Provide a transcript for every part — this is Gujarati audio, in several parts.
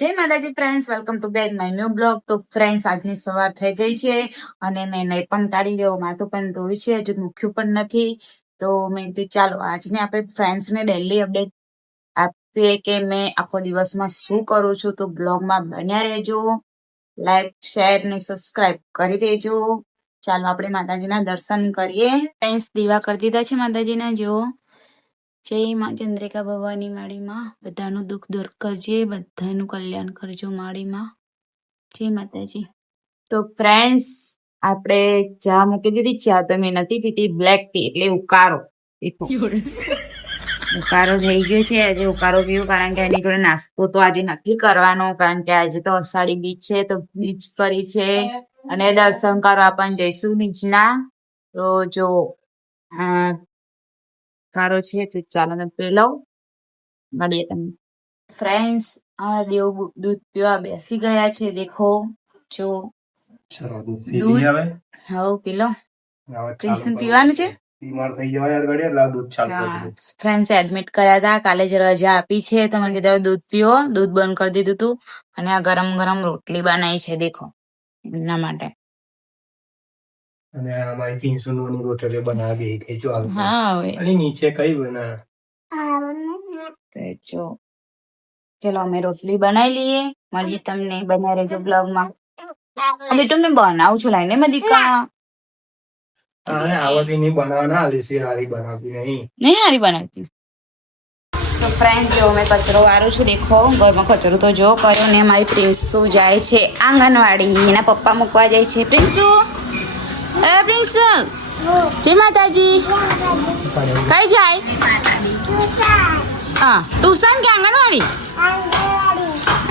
જય માતાજી friends, welcome to back my new blog. તો ફ્રેન્ડ્સ, આજની સવાર થઈ ગઈ છે અને મેં નહીં પણ કાઢી લેવો, માથું પણ ધોયું છે, હજુ મૂક્યું પણ નથી. તો મેં કીધું ચાલો આજને આપણે ફ્રેન્ડ્સને ડેલી અપડેટ આપીએ કે મેં આખો દિવસમાં શું કરું છું. તો બ્લોગમાં બન્યા રહેજો, લાઈક શેર ને સબસ્ક્રાઈબ કરી દેજો. ચાલો આપણે માતાજીના દર્શન કરીએ. ફ્રેન્ડ્સ, દીવા કરી દીધા છે માતાજીના. જો જય માં ચંદ્રિકા ભવાની માળીમાં બધાનું દુઃખ દૂર કરજે, બધાનું કલ્યાણ કરજો માળીમાં. જય માતાજી. તો ફ્રેન્ડ્સ, આપણે ચા મૂકી દીધી. ચા તો મેં નથી પીતી, બ્લેક ટી એટલે ઉકાળો. ઉકાળો થઈ ગયો છે. આજે ઉકાળો પીવું કારણ કે એની જોડે નાસ્તો તો આજે નથી કરવાનો, કારણ કે આજે તો અષાઢી બીજ છે. તો બીજ કરી છે અને દર્શન કરવા પણ જઈશું બીજના. તો જો કારો છે તો ચાલો ને પેલો મળીએ તમને. ફ્રેન્ડ્સ, આ દેવ દૂધ પીવા બેસી ગયા છે. દેખો જો દૂધ. હવે પીલો. પ્રિન્સ પીવાનું છે. ફ્રેન્ડ્સ એડમિટ કર્યા હતા, કાલે જ રજા આપી છે તો મેં કીધું દૂધ પીવો. દૂધ બંધ કરી દીધું હતું અને આ ગરમ ગરમ રોટલી બનાવી છે. દેખો એમના માટે. અને અમારી 300 ની રોટલી બનાવી ગઈ જો હા હવે અને નીચે કઈ બના જો ચલો અમે રોટલી બનાવી લઈએ. મળીએ તમને, બના રહેજો બ્લોગમાં. બેટું મેં બનાવું છું, લાઈને મેં દીકા આવતી નહીં બનાવવાના આલી હારી બનાવતી નહીં હારી બનાવતી. તો ફ્રેન્ડ, જો મેં કચરો વાળું છું. દેખો ઘરમાં કચરો તો જો કર્યો ને. મારી પ્રિન્સુ જાય છે આંગણવાડી, એના પપ્પા મૂકવા જાય છે. પ્રિન્સુ, એ પ્રિન્સુ, જય માતાજી. કઈ જાય? હા, ટ્યુશન કે આંગણવાડી?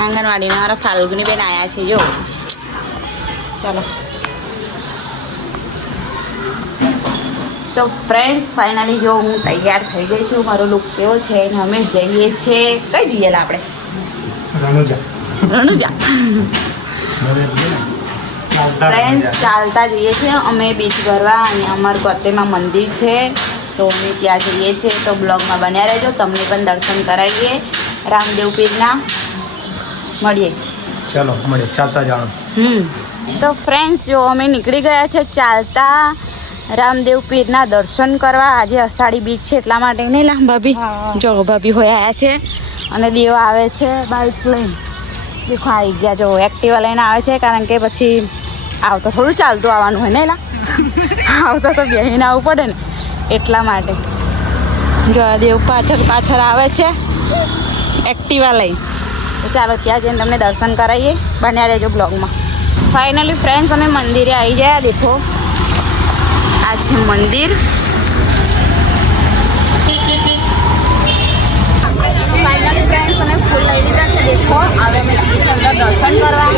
આંગણવાડી. મારા ફાલ્ગુની બેન આયા છે. જો ચાલો. તો ફ્રેન્ડ્સ, ફાઇનલી જો હું તૈયાર થઈ ગઈ છું. મારો લુક કેવો છે અને અમે જઈએ છીએ. કઈ જઈએ આપણે? રણુજા. ફ્રેન્ડ્સ, ચાલતા જઈએ છીએ અમે બીચ ભરવા અને અમારું કતેમાં મંદિર છે તો અમે ત્યાં જઈએ છીએ. તો બ્લોગમાં બન્યા રહેજો, તમને પણ દર્શન કરાવીએ રામદેવ પીરના. મળીએ. ચાલો મળીએ, ચાલતા જાણો. તો ફ્રેન્ડ્સ, જો અમે નીકળી ગયા છે ચાલતા રામદેવ પીરના દર્શન કરવા. આજે અષાઢી બીજ છે એટલા માટે. નહીં લા ભાભી? જો ભાભી હોય આવ્યા છે અને દેવા આવે છે બાઇક લઈને. દેખો આવી ગયા. જો એક્ટિવા લઈને આવે છે કારણ કે પછી આવતા થોડું ચાલતું આવવાનું હોય ને લા. આવતા તો બેહીને આવવું પડે ને એટલા માટે. જો દેવ પાછળ આવે છે એક્ટિવા લઈ. તો ચાલો ત્યાં જઈને તમને દર્શન કરાવીએ. બન્યા રહેજો બ્લોગમાં. ફાઇનલી ફ્રેન્ડ્સ, અમે મંદિરે આવી ગયા. દેખો આ છે મંદિર. ફાઇનલી ફ્રેન્ડ્સ, અમે ફૂલ લઈ લીધા છે. દેખો હવે અમે જઈએ છીએ અંદર દર્શન કરવા.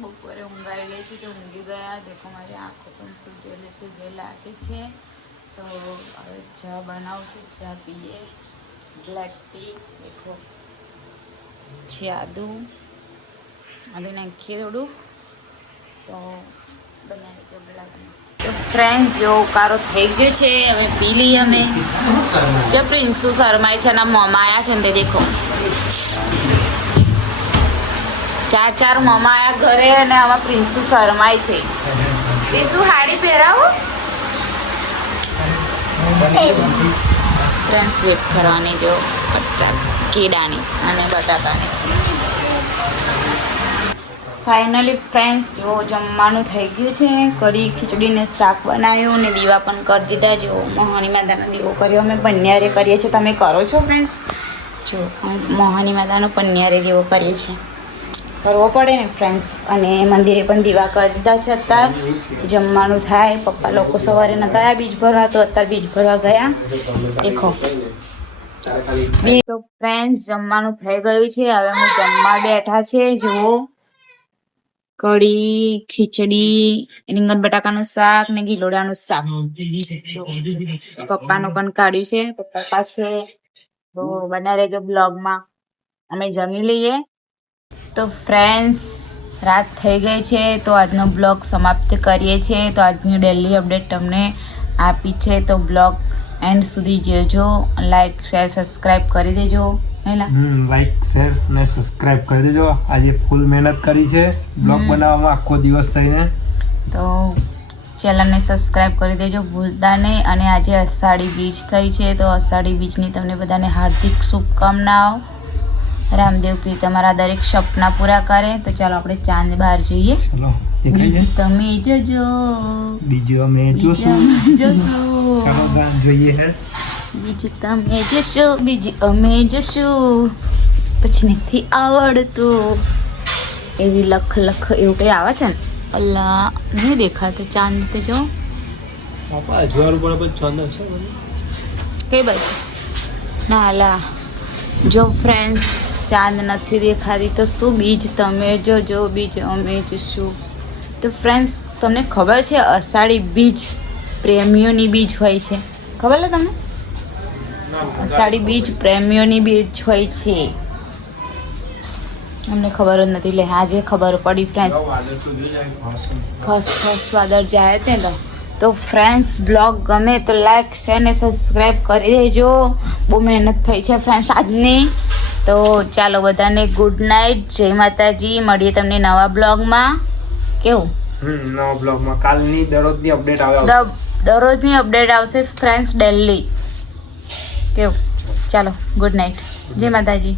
બપોરે ઊંઘાઈ ગઈ હતી તો ઊંઘી ગયા. દેખો મારી આંખો પણ સૂજેલી લાગે છે. તો હવે ચા બનાવું છું. ચા પીએ, બ્લેક ટી. દેખો છે આદુ નાખીએ થોડું. તો બનાવી જો બ્લેક. ફ્રેન્ડ જો કારો થઈ ગયો છે, હવે પી લઈએ અમે. જો પ્રિન્સુ શરમાય છે અને મમા આયા છે ને તે દેખો, 4 મમા આયા ઘરે અને આમાં પ્રિન્સુ શરમાય છે. પ્રિન્સુ હાડી પહેરાવો. ફ્રેન્ડ્સ વેટ કરવાની જો કેળાની અને બટાકાની. ફાઇનલી ફ્રેન્ડ્સ જો જમવાનું થઈ ગયું છે. કઢી ખીચડીને શાક બનાવ્યું અને દીવા પણ કરી દીધા. જો મોહની માતાનો દીવો કર્યો. અમે પન્યારે કરીએ છીએ. તમે કરો છો ફ્રેન્ડ્સ? જો મોહની માતાનો પન્યારે દીવો કરીએ છીએ. કરવો પડે ને ફ્રેન્ડ્સ. અને મંદિરે પણ દીવા કરી દીધા છે. અત્યારે જમવાનું થાય. પપ્પા લોકો સવારે નતા આવ્યા બીજ ભરવા, તો અત્યારે બીજ ભરવા ગયા. દેખો તો ફ્રેન્ડ્સ જમવાનું થઈ ગયું છે. હવે અમે જમવા બેઠા છે. જુઓ કઢી ખીચડી, રીંગણ બટાકાનું શાક ને ગીલોડાનું શાક. પપ્પાનું પણ કાઢ્યું છે. પપ્પા પાસે તો બના રહેજો બ્લોગમાં. અમે જમી લઈએ. તો ફ્રેન્ડ્સ રાત થઈ ગઈ છે, તો આજનો બ્લોગ સમાપ્ત કરીએ છીએ. તો આજની ડેલી અપડેટ તમને આપી છે. તો બ્લોગ એન્ડ સુધી જોજો. લાઈક શેર સબસ્ક્રાઈબ કરી દેજો. લાઈક શેર અને સબસ્ક્રાઇબ કરી દેજો. આજે ફૂલ મહેનત કરી છે બ્લોગ બનાવવામાં, આખો દિવસ થઈને. તો ચેનલને સબસ્ક્રાઈબ કરી દેજો ભૂલતા નહીં. અને આજે અષાઢી બીજ થઈ છે, તો અષાઢી બીજની તમને બધાને હાર્દિક શુભકામનાઓ. રામદેવ પીર તમારા દરેક સપના પૂરા કરે. તો ચાલો આપણે ચાંદ બહાર જોઈએ. ચલો બીજ તમે જજો, બીજું અમે જોશું. ચાલો બહાર જોઈએ છે. બીજું તમે જશો, બીજું અમે જશું. પછી નથી આવડતું એવી લખ લખ એવું કંઈ આવે છે ને. અલ્લા નહીં દેખાતો ચાંદ. તો જો કઈ બાજુ ના અલા જો ફ્રેન્ડ્સ ચાંદ નથી દેખાતી. તો શું બીજ તમે જોજો, બીજ અમે જશું. તો ફ્રેન્ડ્સ તમને ખબર છે અષાઢી બીજ પ્રેમીઓની બીજ હોય છે? ખબર છે તમને? અષાઢી બીજ પ્રેમીઓની બીજ હોય છે. અમને ખબર જ નથી. લે આજે ખબર પડી ફ્રેન્ડ્સ. ફર્સ્ટ વાદળ જાય તે તો ફ્રેન્ડ્સ બ્લોગ ગમે તો લાઈક શેર ને સબસ્ક્રાઈબ કરી દેજો. બહુ મહેનત થઈ છે ફ્રેન્ડ્સ આજની. તો ચાલો બધાને ગુડ નાઇટ, જય માતાજી. મળીએ તમને નવા બ્લોગમાં. કેવું નવા બ્લોગમાં કાલની દરરોજની અપડેટ આવે. દરરોજની અપડેટ આવશે ફ્રેન્ડ્સ ડેલી. કેવું ચાલો ગુડ નાઇટ, જય માતાજી.